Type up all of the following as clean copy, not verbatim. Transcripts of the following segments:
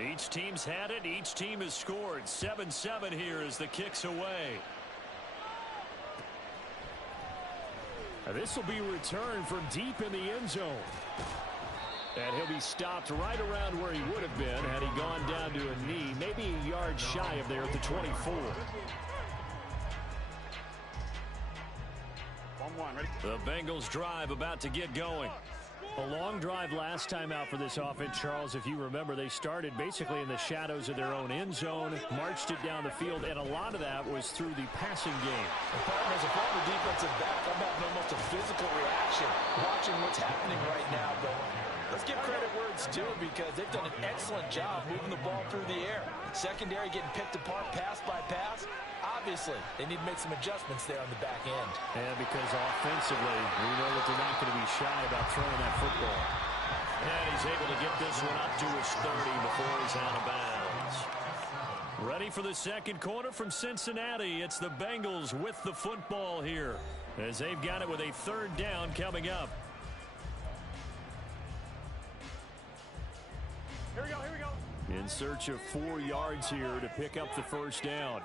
Each team's had it. Each team has scored. 7-7 here as the kick's away. This will be returned from deep in the end zone. And he'll be stopped right around where he would have been had he gone down to a knee, maybe a yard shy of there at the 24. The Bengals drive about to get going. A long drive last time out for this offense, Charles. If you remember, they started basically in the shadows of their own end zone, marched it down the field, and a lot of that was through the passing game. As a former defensive back, I'm having almost a physical reaction watching what's happening right now. But let's give credit where it's due because they've done an excellent job moving the ball through the air. Secondary getting picked apart pass by pass. Obviously, they need to make some adjustments there on the back end. And because offensively, we know that they're not going to be shy about throwing that football. And he's able to get this one up to his 30 before he's out of bounds. Ready for the second quarter from Cincinnati. It's the Bengals with the football here as they've got it with a third down coming up. Here we go, here we go. In search of 4 yards here to pick up the first down.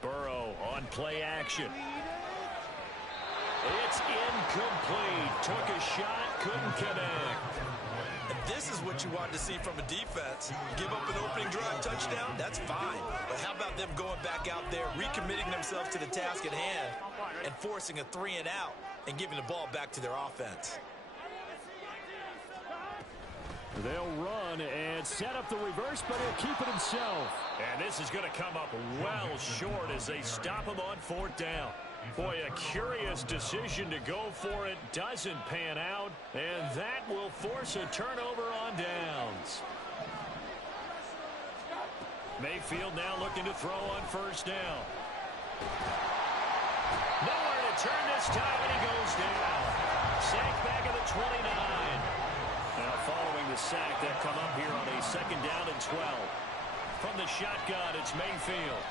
Burrow on play action. It's incomplete. Took a shot, couldn't connect. And this is what you want to see from a defense. Give up an opening drive touchdown, that's fine. But how about them going back out there, recommitting themselves to the task at hand, and forcing a 3 and out, and giving the ball back to their offense. They'll run and set up the reverse, but he'll keep it himself. And this is going to come up well short as they stop him on 4th down. Boy, a curious decision to go for it. Doesn't pan out, and that will force a turnover on downs. Mayfield now looking to throw on 1st down. Nowhere to turn this time, and he goes down. Sack back at the 29. Now following the sack, that come up here on a 2nd down and 12. From the shotgun, it's Mayfield.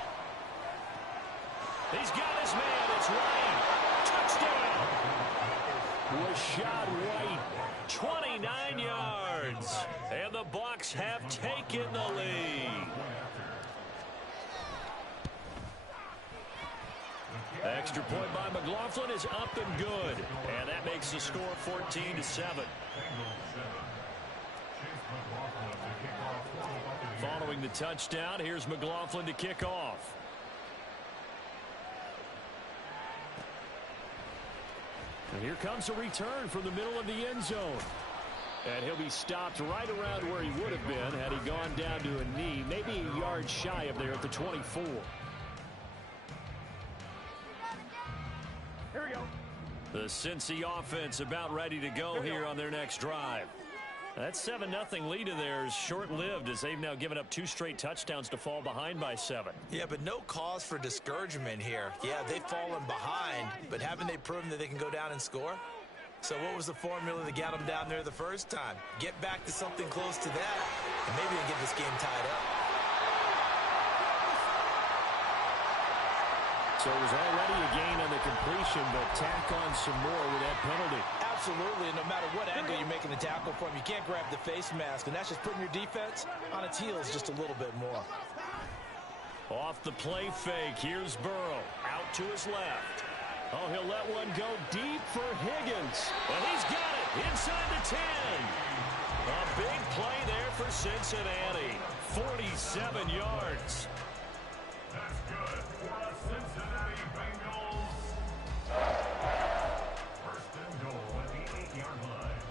He's got his man. It's White. Touchdown. Rashad White, 29 yards. And the Bucs have taken the lead. Extra point by McLaughlin is up and good. And that makes the score 14-7. Following the touchdown, here's McLaughlin to kick off. And here comes a return from the middle of the end zone. And he'll be stopped right around where he would have been had he gone down to a knee, maybe a yard shy of there at the 24. Here we go. The Cincy offense about ready to go here on their next drive. That 7-0 lead of theirs short-lived as they've now given up 2 straight touchdowns to fall behind by 7. Yeah, but no cause for discouragement here. Yeah, they've fallen behind, but haven't they proven that they can go down and score? So what was the formula that got them down there the first time? Get back to something close to that, and maybe they get this game tied up. So it was already a gain on the completion, but tack on some more with that penalty. Absolutely, and no matter what angle you're making the tackle from, you can't grab the face mask, and that's just putting your defense on its heels just a little bit more. Off the play fake, here's Burrow, out to his left. Oh, he'll let one go deep for Higgins. And he's got it inside the 10. A big play there for Cincinnati. 47 yards. That's good for the Cincinnati Bengals. First and goal at the 8-yard line.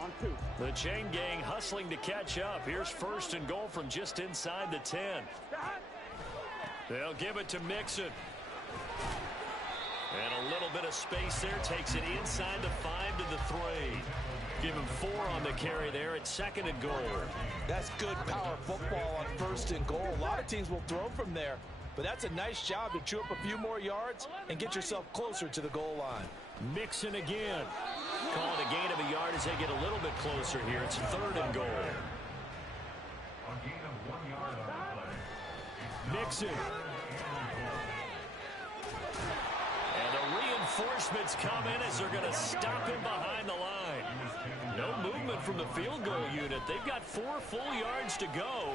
On 2. The chain gang hustling to catch up. Here's 1st and goal from just inside the 10. They'll give it to Mixon. And a little bit of space there. Takes it inside the 5 to the 3. Give him 4 on the carry there at 2nd and goal. That's good power football on 1st and goal. A lot of teams will throw from there, but that's a nice job to chew up a few more yards and get yourself closer to the goal line. Mixon again. Call it a gain of a yard as they get a little bit closer here. It's 3rd and goal. A gain of 1 yard on the play. Mixon. And a Reinforcements come in as they're going to stop him behind the line. No movement from the field goal unit. They've got 4 full yards to go.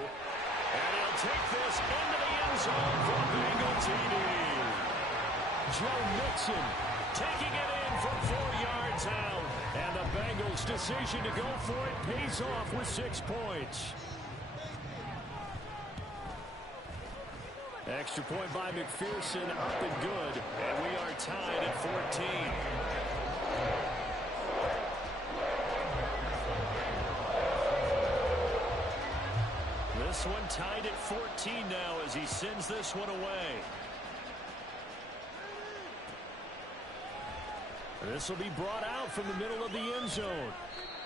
And he'll take this into the end zone for a Bengal TD. Joe Mixon taking it in from 4 yards out. And the Bengals' decision to go for it pays off with 6 points. Extra point by McPherson, up and good. And we are tied at 14. This one tied at 14 now as he sends this one away. This will be brought out from the middle of the end zone.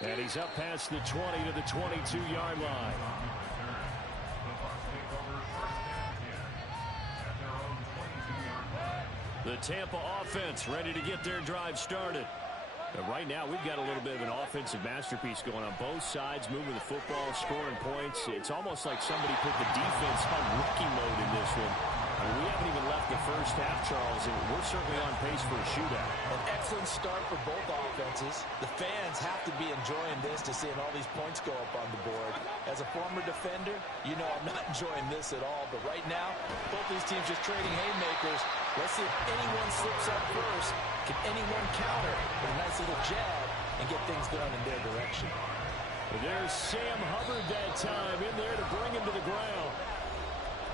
And he's up past the 20 to the 22-yard line. The Tampa offense ready to get their drive started. And right now, we've got a little bit of an offensive masterpiece going on both sides, moving the football, scoring points. It's almost like somebody put the defense on rookie mode in this one. I mean, we haven't even left the first half, Charles, and we're certainly on pace for a shootout. An excellent start for both offenses. The fans have to be enjoying this to seeing all these points go up on the board. As a former defender, you know I'm not enjoying this at all. But right now, both these teams just trading haymakers. Let's see if anyone slips up first. Can anyone counter with a nice little jab and get things going in their direction? There's Sam Hubbard that time in there to bring him to the ground.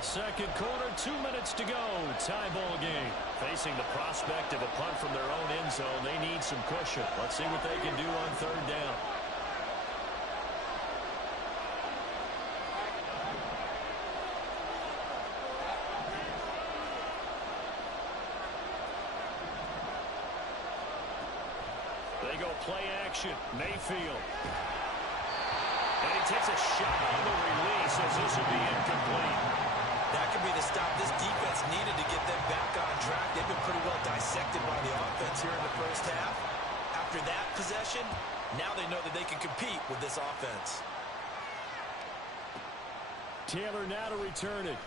Second quarter, 2 minutes to go. Tie ball game. Facing the prospect of a punt from their own end zone, they need some cushion. Let's see what they can do on third down. They go play action. Mayfield. And he takes a shot on the release as this will be incomplete. That could be the stop this defense needed to get them back on track. They've been pretty well dissected by the offense here in the first half. After that possession, now they know that they can compete with this offense. Taylor now to return it.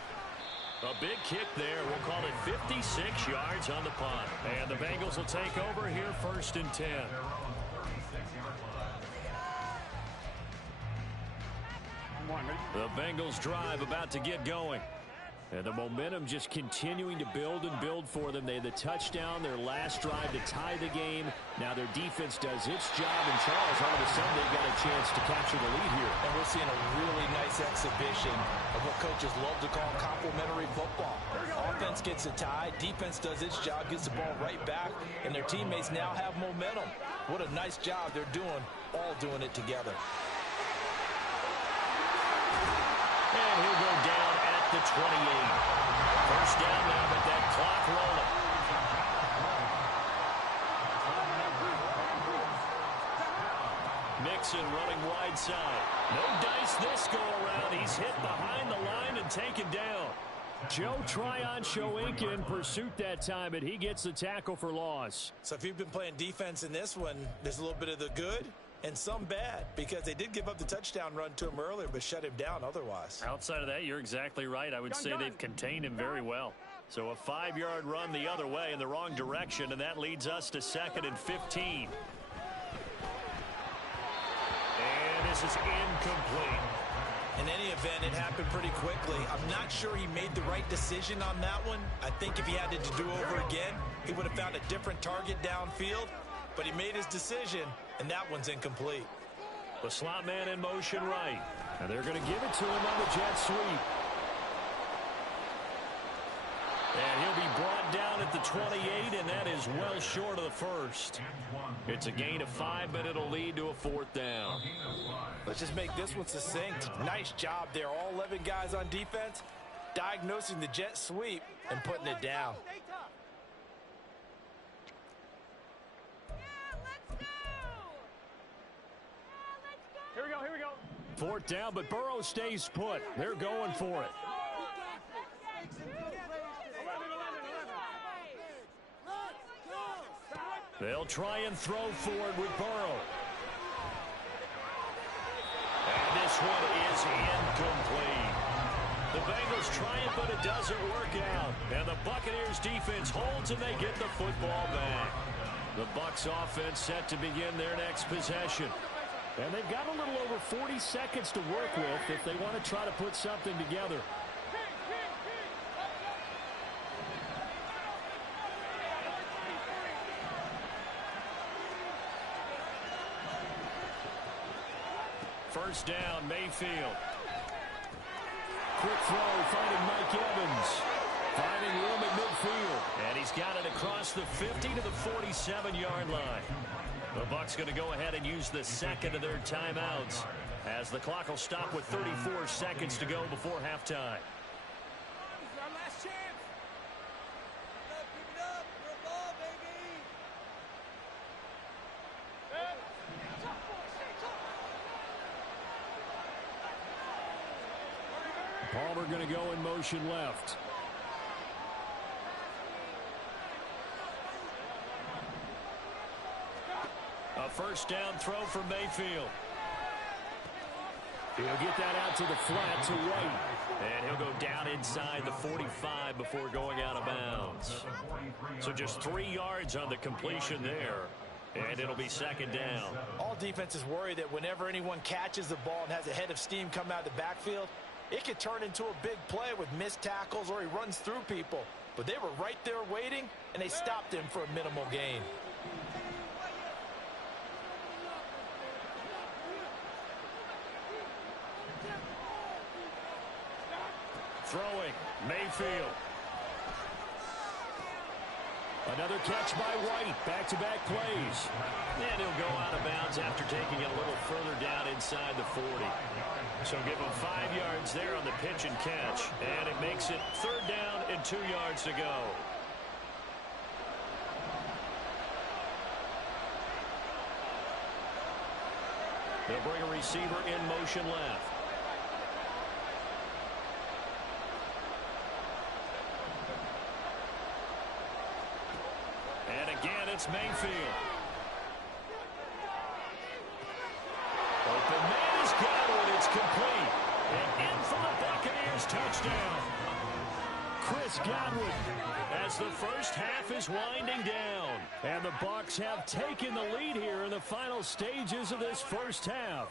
A big kick there. We'll call it 56 yards on the punt. And the Bengals will take over here first and 10. The Bengals drive about to get going. And the momentum just continuing to build and build for them. They had the touchdown, their last drive to tie the game. Now their defense does its job, and Charles, all of a sudden, they've got a chance to capture the lead here. And we're seeing a really nice exhibition of what coaches love to call complementary football. Offense gets a tie, defense does its job, gets the ball right back, and their teammates now have momentum. What a nice job they're doing, all doing it together. And he'll go down at the 28. First down now, but that clock rolling. Mixon running wide side. No dice this go around. He's hit behind the line and taken down. Joe Tryon showing in pursuit that time, but he gets the tackle for loss. So if you've been playing defense in this one, there's a little bit of the good and some bad, because they did give up the touchdown run to him earlier, but shut him down otherwise. Outside of that, you're exactly right. I would say they've contained him very well. So a 5-yard run the other way in the wrong direction, and that leads us to 2nd and 15. And this is incomplete. In any event, it happened pretty quickly. I'm not sure he made the right decision on that one. I think if he had to do over again, he would have found a different target downfield. But he made his decision, and that one's incomplete. The slot man in motion right. And they're going to give it to him on the jet sweep. And he'll be brought down at the 28, and that is well short of the first. It's a gain of 5, but it'll lead to a 4th down. Let's just make this one succinct. Nice job there. All 11 guys on defense diagnosing the jet sweep and putting it down. Here we go. 4th down, but Burrow stays put. They're going for it. They'll try and throw forward with Burrow. And this one is incomplete. The Bengals try it, but it doesn't work out. And the Buccaneers defense holds, and they get the football back. The Bucs offense set to begin their next possession. And they've got a little over 40 seconds to work with if they want to try to put something together. First down, Mayfield. Quick throw, finding Mike Evans. Finding room at midfield. And he's got it across the 50 to the 47-yard line. The Bucs going to go ahead and use the second of their timeouts, as the clock will stop with 34 seconds to go before halftime. Our last chance. Keep it up. We're a ball, baby. Palmer going to go in motion left. A first down throw for Mayfield. He'll get that out to the flat to White. And he'll go down inside the 45 before going out of bounds. So just 3 yards on the completion there. And it'll be second down. All defenses worry that whenever anyone catches the ball and has a head of steam come out of the backfield, it could turn into a big play with missed tackles or he runs through people. But they were right there waiting, and they stopped him for a minimal gain. Throwing, Mayfield. Another catch by White. Back-to-back plays. And he'll go out of bounds after taking it a little further down inside the 40. So give him 5 yards there on the pitch and catch. And it makes it third down and 2 yards to go. They'll bring a receiver in motion left. Again, it's Mayfield. Open man is Godwin. It's complete. And in for the Buccaneers touchdown. Chris Godwin, as the first half is winding down. And the Bucs have taken the lead here in the final stages of this first half.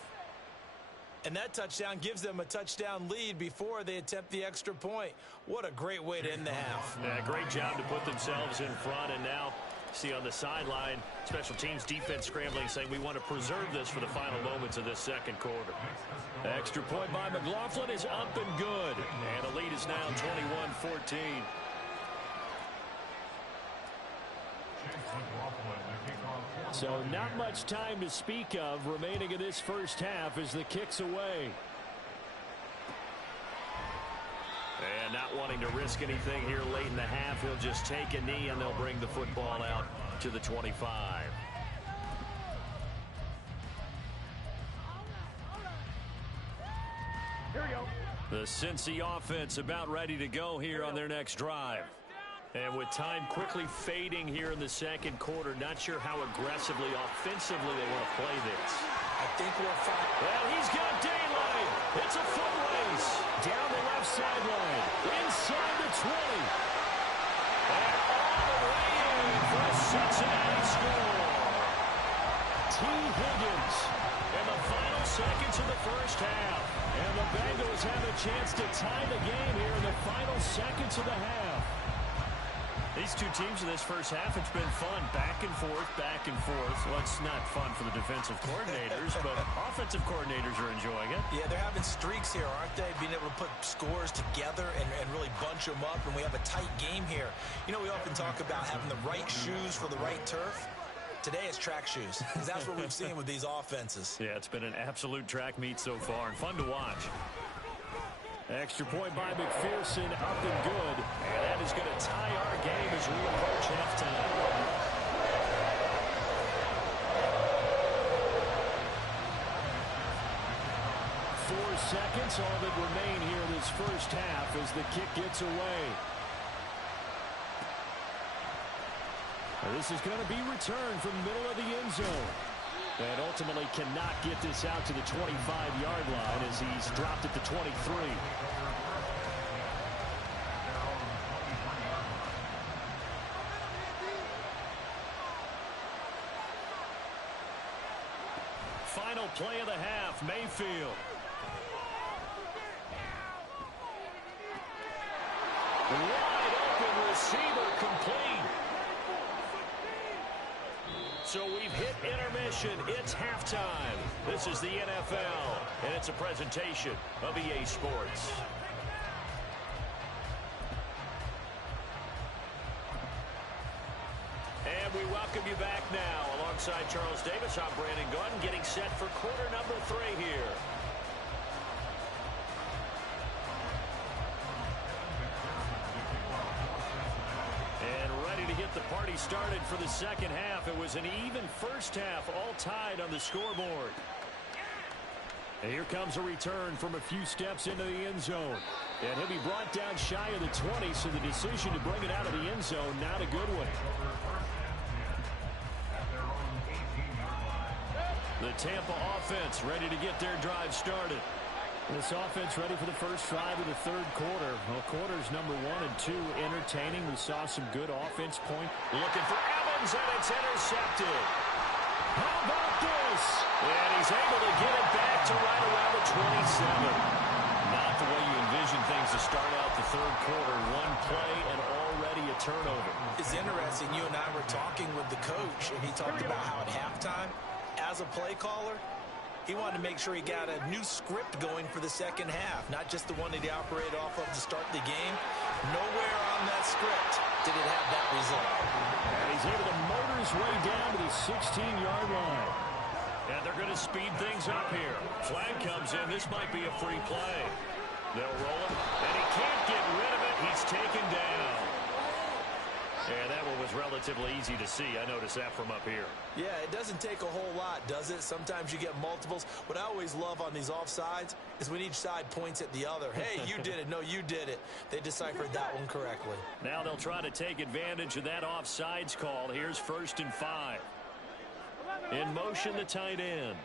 And that touchdown gives them a touchdown lead before they attempt the extra point. What a great way to end the half. Yeah, great job to put themselves in front, and now see on the sideline, special teams defense scrambling, saying we want to preserve this for the final moments of this second quarter. Extra point by McLaughlin is up and good. And the lead is now 21-14. So not much time to speak of remaining in this first half as the kick's away. And not wanting to risk anything here late in the half, he'll just take a knee and they'll bring the football out to the 25. Here we go. The Cincy offense about ready to go here on their next drive. And with time quickly fading here in the second quarter, not sure how aggressively, offensively they want to play this. I think we're fine. Well, he's got daylight. It's a foot race. Down the left sideline. Inside the 20. And all the way in for a Cincinnati score. T. Higgins in the final seconds of the first half. And the Bengals have a chance to tie the game here in the final seconds of the half. These two teams in this first half, it's been fun. Back and forth, back and forth. Well, it's not fun for the defensive coordinators, but offensive coordinators are enjoying it. Yeah, they're having streaks here, aren't they? Being able to put scores together and really bunch them up, and we have a tight game here. You know, we often talk about having the right shoes for the right turf. Today it's track shoes, because that's what we've seen with these offenses. Yeah, it's been an absolute track meet so far, and fun to watch. Extra point by McPherson, up and good. And that is going to tie our game as we approach halftime. 4 seconds, all that remain here in this first half as the kick gets away. This is going to be returned from the middle of the end zone. And ultimately cannot get this out to the 25-yard line as he's dropped it to 23. final play of the half. Mayfield. Wide open receiver complete. So we've hit intermission. It's halftime. This is the NFL, and it's a presentation of EA Sports. And we welcome you back now. Alongside Charles Davis, I'm Brandon Gordon, getting set for quarter number 3 here. Get the party started for the second half. It was an even first half, all tied on the scoreboard. And here comes a return from a few steps into the end zone. And he'll be brought down shy of the 20, so the decision to bring it out of the end zone, not a good one. The Tampa offense ready to get their drive started. This offense ready for the first drive of the third quarter. Well, quarters number 1 and 2 entertaining. We saw some good offense point. Looking for Evans, and it's intercepted. How about this? And he's able to get it back to right around the 27. Not the way you envision things to start out the third quarter. One play and already a turnover. It's interesting. You and I were talking with the coach, and he talked about how at halftime, as a play caller, he wanted to make sure he got a new script going for the second half, not just the one that he operated off of to start the game. Nowhere on that script did it have that result. And he's able to motor his way down to the 16-yard line. And they're going to speed things up here. Flag comes in. This might be a free play. They'll roll him, and he can't get rid of it. He's taken down. And that one was relatively easy to see. I noticed that from up here. Yeah, it doesn't take a whole lot, does it? Sometimes you get multiples. What I always love on these offsides is when each side points at the other. Hey, you did it. No, you did it. They deciphered that one correctly. Now they'll try to take advantage of that offsides call. Here's 1st and 5. In motion, the tight end.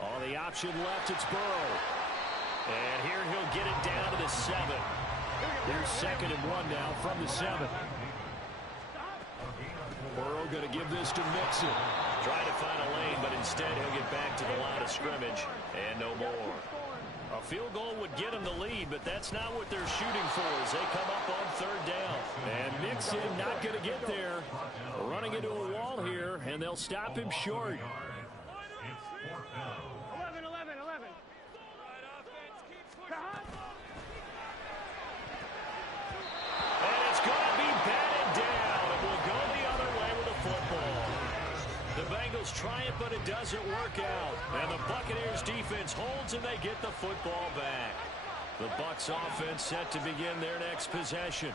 On the option left, it's Burrow. And here he'll get it down to the 7. Here's 2nd and 1 now from the 7. Burrow going to give this to Mixon. Trying to find a lane, but instead he'll get back to the line of scrimmage. And no more. A field goal would get him the lead, but that's not what they're shooting for as they come up on 3rd down. And Mixon not going to get there. Running into a wall here, and they'll stop him short. 11. And it's going to be batted down. It will go the other way with the football. The Bengals try it, but it doesn't work out. And the Buccaneers defense holds, and they get the football back. The Bucs offense set to begin their next possession.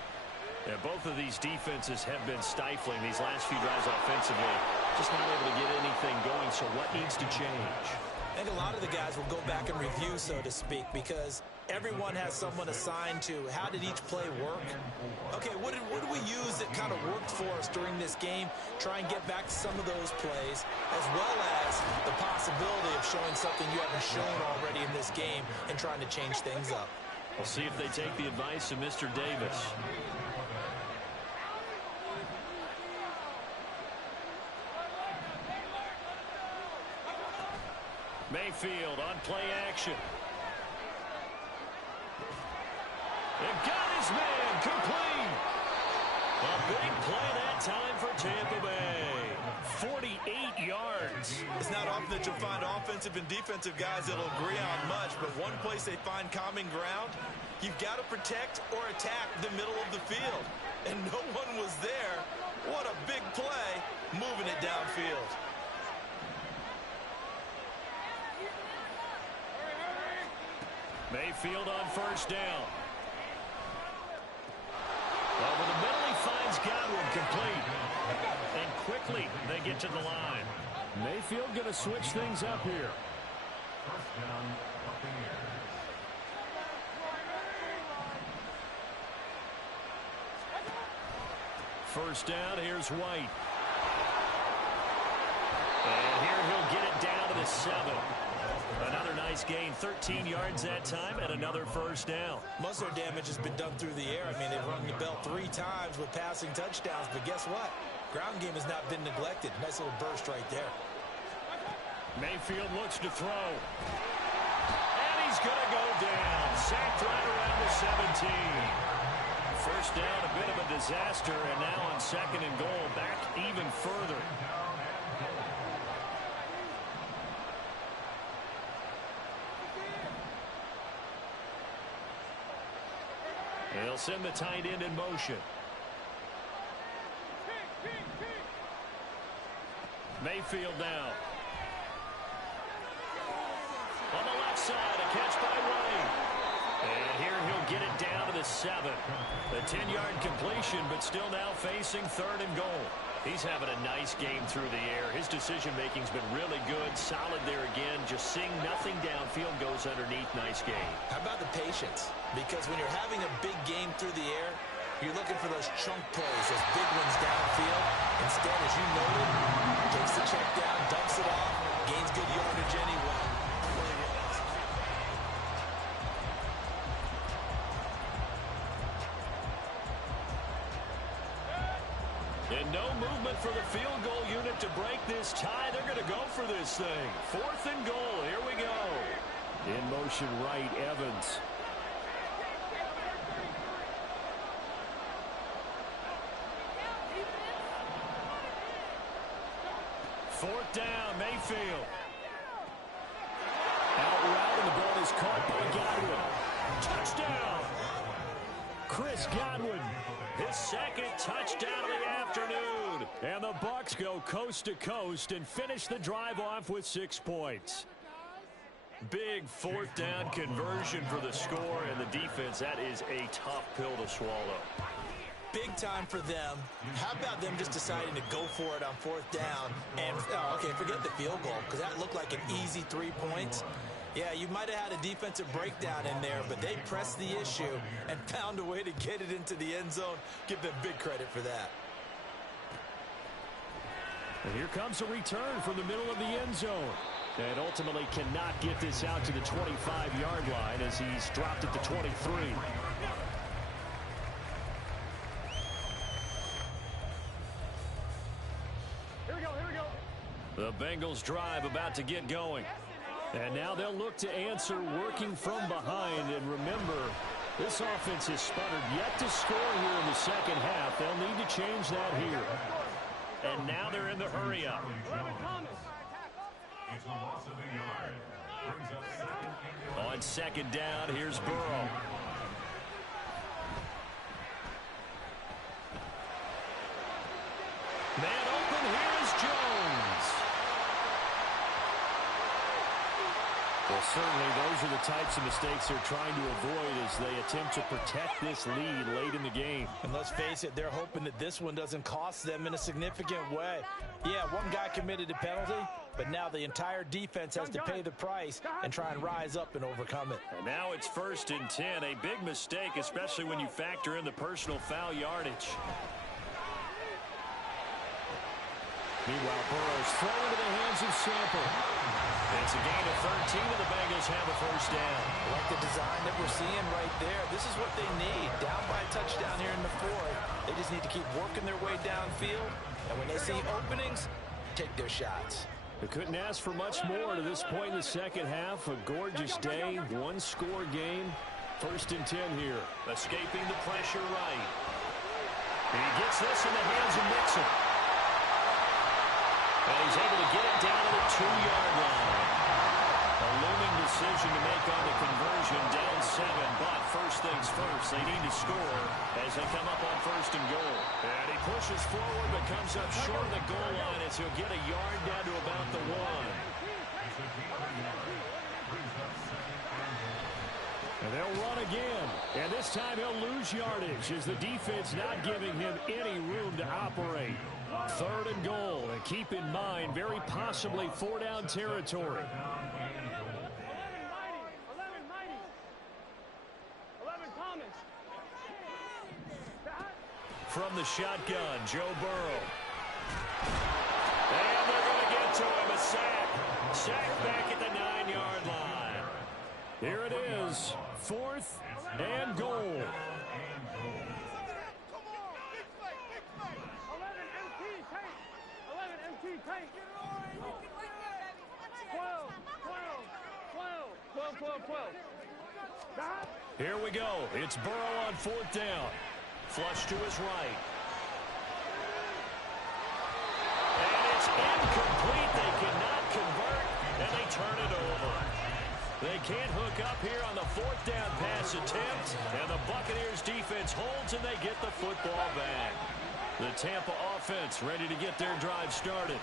And both of these defenses have been stifling these last few drives offensively. Just not able to get anything going, so what needs to change? I think a lot of the guys will go back and review, so to speak, because everyone has someone assigned to how did each play work. Okay, what did we use that kind of worked for us during this game? Try and get back to some of those plays, as well as the possibility of showing something you haven't shown already in this game and trying to change things up. We'll see if they take the advice of Mr. Davis. Mayfield on play action. And got his man complete. A big play that time for Tampa Bay. 48 yards. It's not often that you'll find offensive and defensive guys that'll agree on much, but one place they find common ground, you've got to protect or attack the middle of the field. And no one was there. What a big play, moving it downfield. Mayfield on 1st down. Over the middle, he finds Godwin complete. And quickly, they get to the line. Mayfield going to switch things up here. 1st down, Buccaneers. First down, here's White. And here he'll get it down to the 7. Another nice gain, 13 yards that time, and another first down. Most of their damage has been done through the air. I mean, they've rung the bell 3 times with passing touchdowns, but guess what? Ground game has not been neglected. Nice little burst right there. Mayfield looks to throw. And he's going to go down. Sacked right around the 17. First down, a bit of a disaster, and now on 2nd and goal, back even further. They'll send the tight end in motion. Mayfield now. On the left side, a catch by Wayne. And here he'll get it down to the 7. A 10-yard completion, but still now facing 3rd and goal. He's having a nice game through the air. His decision-making's been really good. Solid there again. Just seeing nothing downfield, goes underneath. Nice game. How about the patience? Because when you're having a big game through the air, you're looking for those chunk plays, those big ones downfield. Instead, as you noted, takes the check down, dumps it off, gains good yardage anyway. And no movement for the field goal unit to break this tie. They're going to go for this thing. 4th and goal. Here we go. In motion right, Evans. Fourth down, Mayfield. Out route, and the ball is caught by Godwin. Touchdown! Chris Godwin, his 2nd touchdown of the afternoon. And the Bucs go coast to coast and finish the drive off with 6 points. Big 4th down conversion for the score, and the defense, that is a tough pill to swallow. Big time for them. How about them just deciding to go for it on 4th down? And, okay, forget the field goal, because that looked like an easy 3 points. Yeah, you might have had a defensive breakdown in there, but they pressed the issue and found a way to get it into the end zone. Give them big credit for that. And here comes a return from the middle of the end zone. And ultimately cannot get this out to the 25-yard line as he's dropped at the 23. The Bengals drive about to get going. And now they'll look to answer working from behind. And remember, this offense has sputtered yet to score here in the 2nd half. They'll need to change that here. And now they're in the hurry-up. It's a loss of a yard. Brings up 2nd and goal. On 2nd down, here's Burrow. Man open, here is Jones. Well, certainly those are the types of mistakes they're trying to avoid as they attempt to protect this lead late in the game. And let's face it, they're hoping that this one doesn't cost them in a significant way. Yeah, one guy committed a penalty, but now the entire defense has to pay the price and try and rise up and overcome it. And now it's 1st and 10, a big mistake, especially when you factor in the personal foul yardage. Meanwhile, Burrow's thrown into the hands of Sample. It's a gain of 13, and the Bengals have a first down. I like the design that we're seeing right there. This is what they need. Down by a touchdown here in the 4th. They just need to keep working their way downfield. And when they see openings, take their shots. They couldn't ask for much more to this point in the 2nd half. A gorgeous day, 1-score game. 1st and 10 here. Escaping the pressure right. He gets this in the hands of Mixon. And he's able to get it down to the 2-yard line. A looming decision to make on the conversion, down 7. But first things first, they need to score as they come up on 1st and goal. And he pushes forward but comes up short of the goal line as he'll get a yard down to about the 1. And they'll run again. And this time he'll lose yardage as the defense not giving him any room to operate. 3rd and goal. And keep in mind, very possibly 4-down territory. From the shotgun, Joe Burrow. And they're going to get it to him, a sack. Sack back at the 9-yard line. Here it is, 4th and goal. Here we go. It's Burrow on 4th down. Flush to his right. And it's incomplete. They cannot convert, and they turn it over. They can't hook up here on the 4th down pass attempt, and the Buccaneers defense holds, and they get the football back. The Tampa offense ready to get their drive started.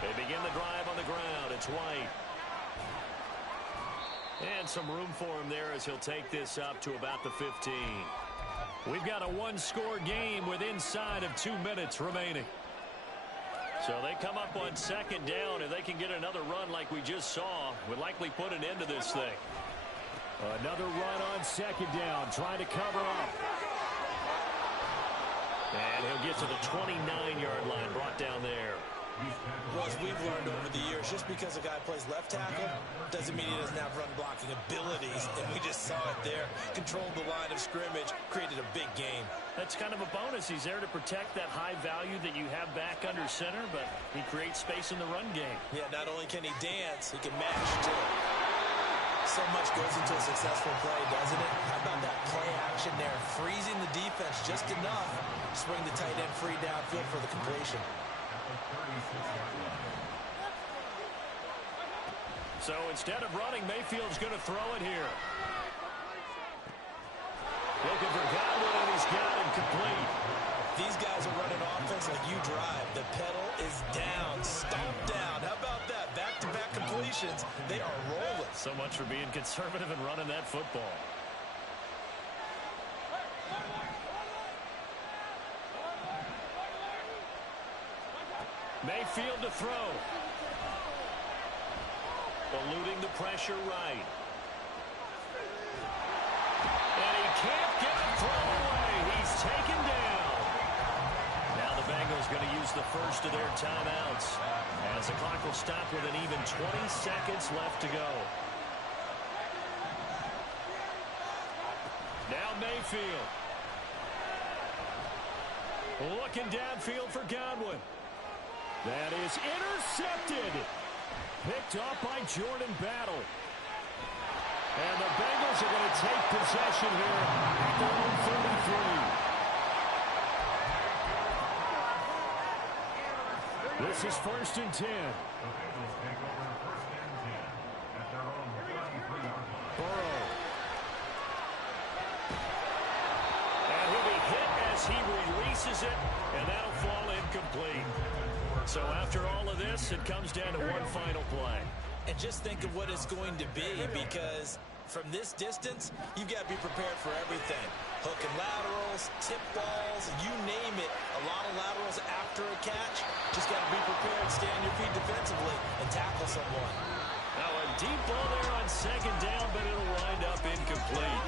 They begin the drive on the ground. It's White. And some room for him there as he'll take this up to about the 15. We've got a one-score game with inside of 2 minutes remaining. So they come up on 2nd down. If they can get another run like we just saw, would likely put an end to this thing. Another run on 2nd down, trying to cover up. And he'll get to the 29-yard line, brought down there. Well, as we've learned over the years, just because a guy plays left tackle doesn't mean he doesn't have run-blocking abilities, and we just saw it there. Controlled the line of scrimmage, created a big game. That's kind of a bonus. He's there to protect that high value that you have back under center, but he creates space in the run game. Yeah, not only can he dance, he can match, too. So much goes into a successful play, doesn't it? How about that play action there, freezing the defense just enough to bring the tight end free downfield for the completion. So instead of running, Mayfield's going to throw it here. Looking for Godwin, and he's got him complete. These guys are running offense like you drive. The pedal is down, stomped down. How about that? Back-to-back completions. They are rolling. So much for being conservative and running that football. Mayfield to throw. Eluding the pressure right. And he can't get the throw away. He's taken down. Now the Bengals going to use the first of their timeouts, as the clock will stop with an even 20 seconds left to go. Now Mayfield. Looking downfield for Godwin. That is intercepted. Picked off by Jordan Battle. And the Bengals are going to take possession here at their own 33. This is 1st and 10. Burrow. And he'll be hit as he releases it, and that'll fall incomplete. So after all of this, it comes down to one final play. And just think of what it's going to be, because from this distance, you've got to be prepared for everything. Hook and laterals, tip balls, you name it. A lot of laterals after a catch. Just got to be prepared, stay on your feet defensively, and tackle someone. Now a deep ball there on 2nd down, but it'll wind up incomplete.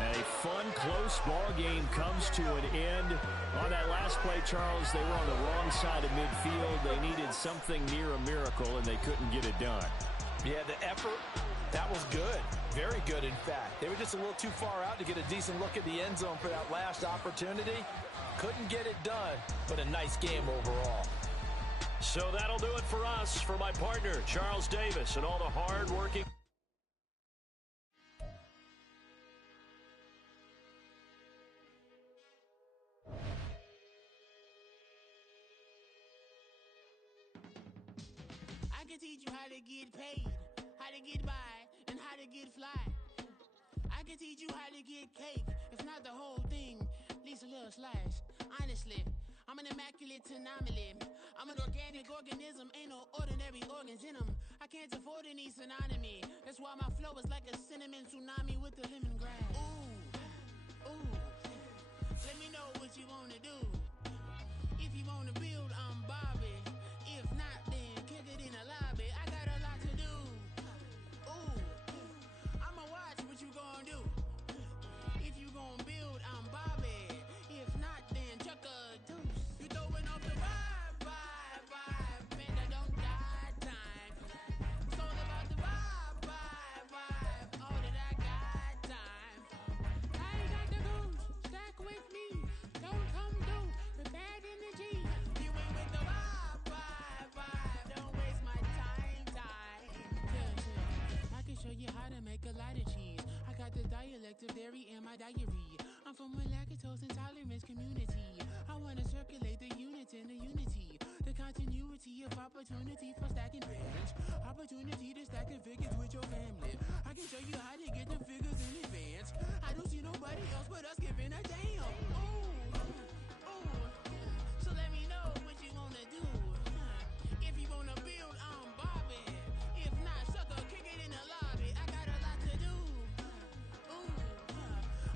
A fun, close ball game comes to an end. On that last play, Charles, they were on the wrong side of midfield. They needed something near a miracle, and they couldn't get it done. Yeah, the effort, that was good. Very good, in fact. They were just a little too far out to get a decent look at the end zone for that last opportunity. Couldn't get it done, but a nice game overall. So that'll do it for us. For my partner, Charles Davis, and all the hard-working... I can teach you how to get paid, how to get by, and how to get fly. I can teach you how to get cake, if not the whole thing, at least a little slice. Honestly, I'm an immaculate anomaly. I'm an organic organism, ain't no ordinary organs in them. I can't afford any synonymy. That's why my flow is like a cinnamon tsunami with the lemongrass. Ooh, ooh. Let me know what you wanna do. If you wanna build, I'm Bobby. If not, then kick it in the lobby. I got a lot to do. Ooh, I'ma watch what you gon' do. If you gon' build, I'm Bobby. If not, then chuck a deuce. You throwing off the vibe, vibe, vibe, man. my diary. I'm from a lactose intolerance community. I wanna circulate the units in the unity. The continuity of opportunity for stacking bench. Opportunity to stack the figures with your family. I can show you how to get the figures in advance. I don't see nobody else but us giving a damn. So let me know what you wanna do. If you wanna build, I'm Bobby. If not, sucker, kick it in the lobby. I got a lot to do.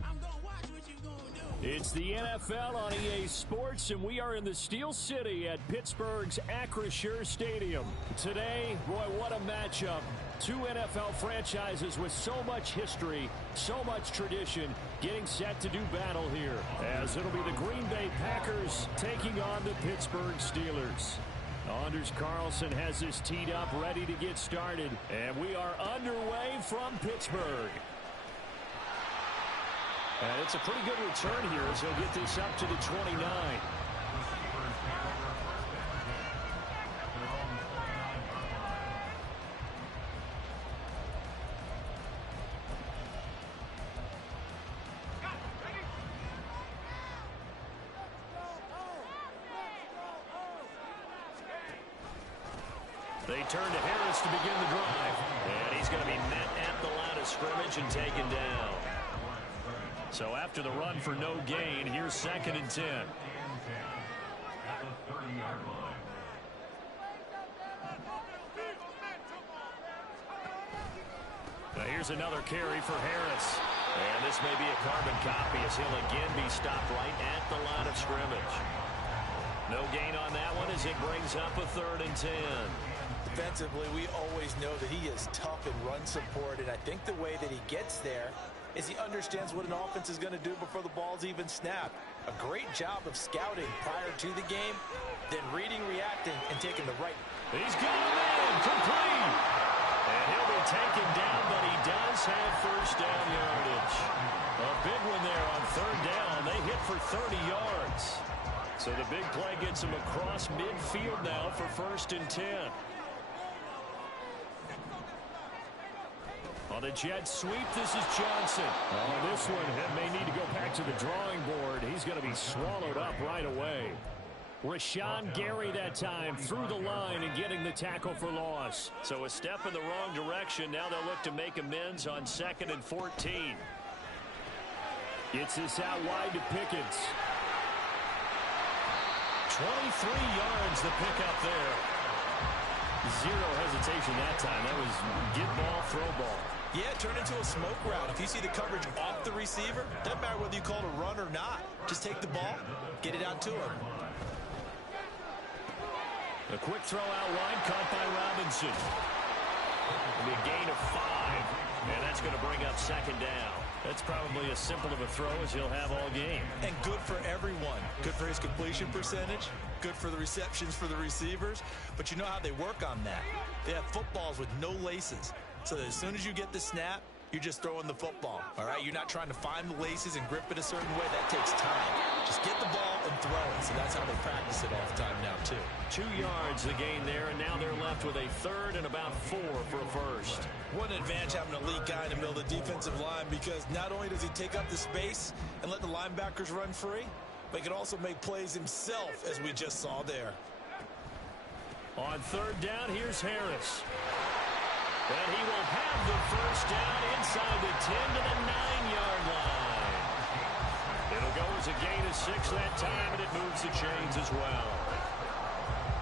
I'm gonna watch what you gonna do. It's the NFL on EA Sports, and we are in the Steel City at Pittsburgh's Acrisure Stadium. Today, boy, what a matchup. Two NFL franchises with so much history, so much tradition, getting set to do battle here, as it'll be the Green Bay Packers taking on the Pittsburgh Steelers. Anders Carlson has this teed up, ready to get started, and we are underway from Pittsburgh. And it's a pretty good return here as he'll get this up to the 29. They turn to Harris to begin the drive. And he's going to be met at the line of scrimmage and taken down. So after the run for no gain, here's 2nd and 10. Now here's another carry for Harris. And this may be a carbon copy as he'll again be stopped right at the line of scrimmage. No gain on that one as it brings up a 3rd and 10. Defensively, we always know that he is tough in run support, and I think the way that he gets there is he understands what an offense is going to do before the ball's even snapped. A great job of scouting prior to the game, then reading, reacting, and taking the right. He's got him in, complete. And he'll be taken down, but he does have first down yardage. A big one there on 3rd down. They hit for 30 yards. So the big play gets him across midfield now for 1st and 10. On the jet sweep, this is Johnson. Oh, this one may need to go back to the drawing board. He's going to be swallowed up right away. Rashawn Gary that time through the line and getting the tackle for loss. So a step in the wrong direction. Now they'll look to make amends on 2nd and 14. Gets this out wide to Pickens. 23 yards the pickup there. Zero hesitation that time. That was get ball, throw ball. Yeah, turn into a smoke route. If you see the coverage off the receiver, doesn't matter whether you call it a run or not. Just take the ball, get it out to him. A quick throw out wide, caught by Robinson. A gain of 5, and that's going to bring up 2nd down. That's probably as simple of a throw as he'll have all game. And good for everyone. Good for his completion percentage. Good for the receptions for the receivers. But you know how they work on that. They have footballs with no laces. So that as soon as you get the snap, you're just throwing the football. All right? You're not trying to find the laces and grip it a certain way. That takes time. Just get the ball and throw it. So that's how they practice it all the time now, too. 2 yards the gain there, and now they're left with a 3rd and about 4 for a first. What an advantage having an elite guy in the middle of the defensive line, because not only does he take up the space and let the linebackers run free, but he can also make plays himself, as we just saw there. On 3rd down, here's Harris. And he will have the first down inside the 10 to the 9-yard line. It'll go as a gain of 6 that time, and it moves the chains as well.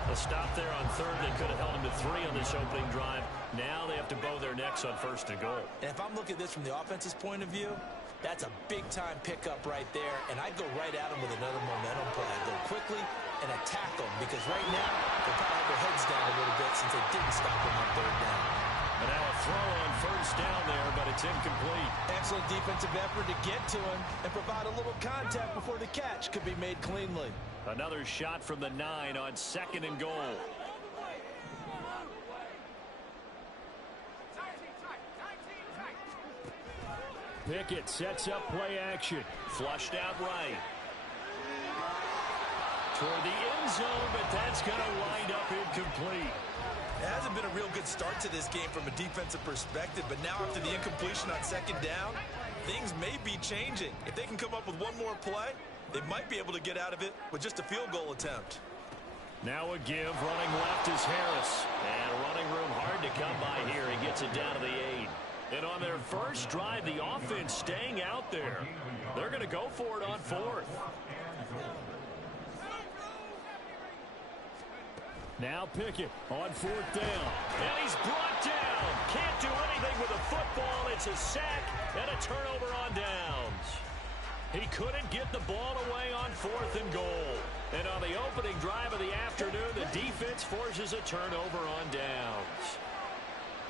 A stop there on 3rd. They could have held him to 3 on this opening drive. Now they have to bow their necks on 1st and goal. And if I'm looking at this from the offense's point of view, that's a big-time pickup right there, and I'd go right at him with another momentum play. I'd go quickly and attack them, because right now they'll probably have their heads down a little bit since they didn't stop them on 3rd down. And now a throw on 1st down there, but it's incomplete. Excellent defensive effort to get to him and provide a little contact before the catch could be made cleanly. Another shot from the 9 on 2nd and goal. Pickett sets up play action. Flushed out right. Toward the end zone, but that's going to wind up incomplete. It hasn't been a real good start to this game from a defensive perspective, but now after the incompletion on 2nd down, things may be changing. If they can come up with one more play, they might be able to get out of it with just a field goal attempt. Now a give. Running left is Harris. And running room hard to come by here. He gets it down to the 8. And on their first drive, the offense staying out there. They're going to go for it on 4th. Now Pickett on 4th down. And he's brought down. Can't do anything with a football. It's a sack and a turnover on downs. He couldn't get the ball away on 4th and goal. And on the opening drive of the afternoon, the defense forces a turnover on downs.